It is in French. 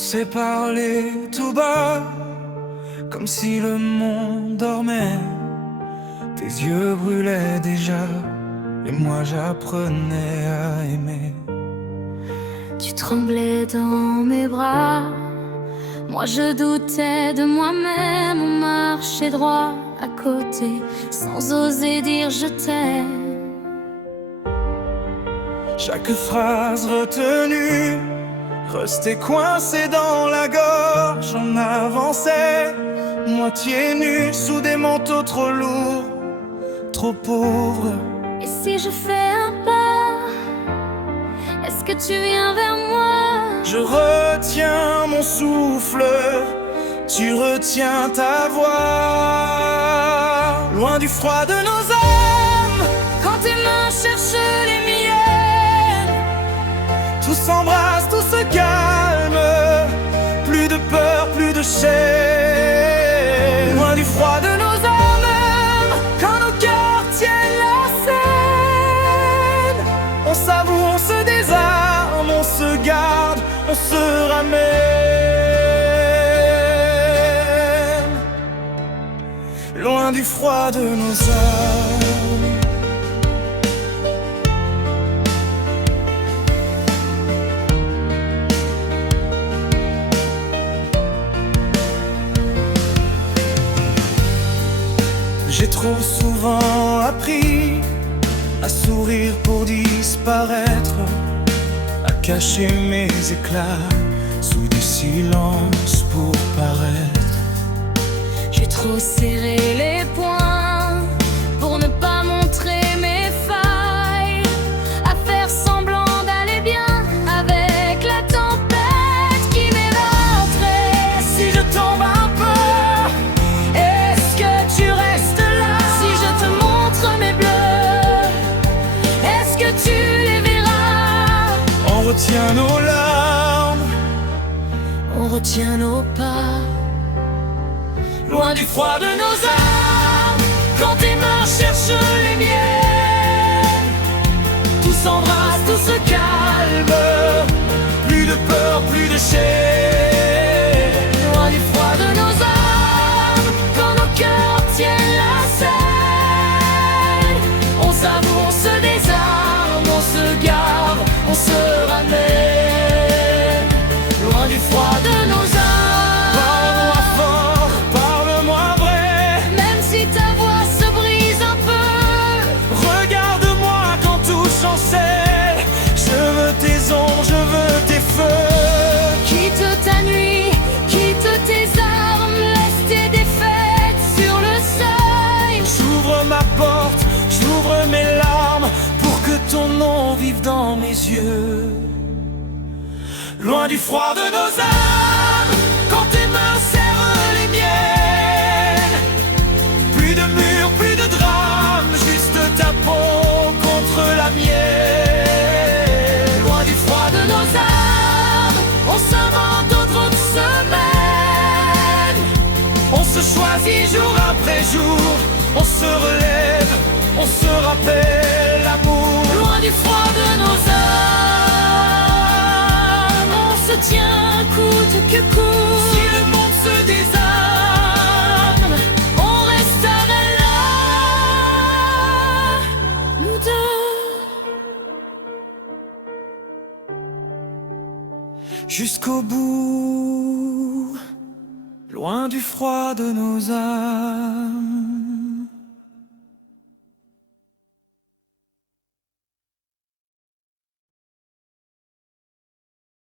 s'est parlé tout bas, comme si le monde dormait. Tes yeux brûlaient déjà, et moi j'apprenais à aimer. Tu tremblais dans mes bras, moi je doutais de moi-même. On marchait droit à côté, sans oser dire je t'aime. Chaque phrase retenue restait coincée dans la gorge. On avançait, moitié nu, sous des manteaux trop lourds, trop pauvres. Et si je fais un pas, est-ce que tu viens vers moi? Je retiens mon souffle, tu retiens ta voix. Loin du froid de nos âmes, Quand tes mains cherchent les miennes, tout s'embrasse, tout se calme. Plus de peur, plus de chaîne. Loin du froid de nos âmes, quand nos cœurs tiennent la scène. On s'avoue, on se désarme, on se garde, on se ramène. Loin du froid de nos âmes. J'ai trop souvent appris à sourire pour disparaître, à cacher mes éclats sous du silence pour paraître. j'ai trop serré les poings pour ne pas montrer mes failles, à faire semblant d'aller bien avec la tempête qui m'éventrait. Si je tombe un peu, Est-ce que tu restes là? Si je te montre mes bleus, est-ce que tu les verras? on retient nos larmes, On retient nos pas, loin du froid de nos âmes. quand tes mains cherchent les miennes, Tout s'embrasse, tout se calme. Plus de peur, plus de chaîne. loin du froid de nos âmes, quand nos cœurs tiennent la scène. On s'avoue, on se désarme, on se garde, on se ramène. Loin du froid de nos âmes, Parle-moi fort, parle-moi vrai. même si ta voix se brise un peu. Regarde-moi quand tout chancelle. Je veux tes ombres, je veux tes feux. Quitte ta nuit, quitte tes armes, laisse tes défaites sur le seuil. J'ouvre ma porte, j'ouvre mes larmes pour que ton nom vive dans mes yeux. Loin du froid de nos âmes, quand tes mains serrent les miennes. Plus de murs, plus de drames, juste ta peau contre la mienne. Loin du froid de nos âmes, on s'invente d'autres semaines. On se choisit jour après jour, on se relève, on se rappelle l'amour. Loin du froid de nos âmes, on se tient coûte que coûte. Si le monde se désarme, On resterait là, nous deux. jusqu'au bout, loin du froid de nos âmes.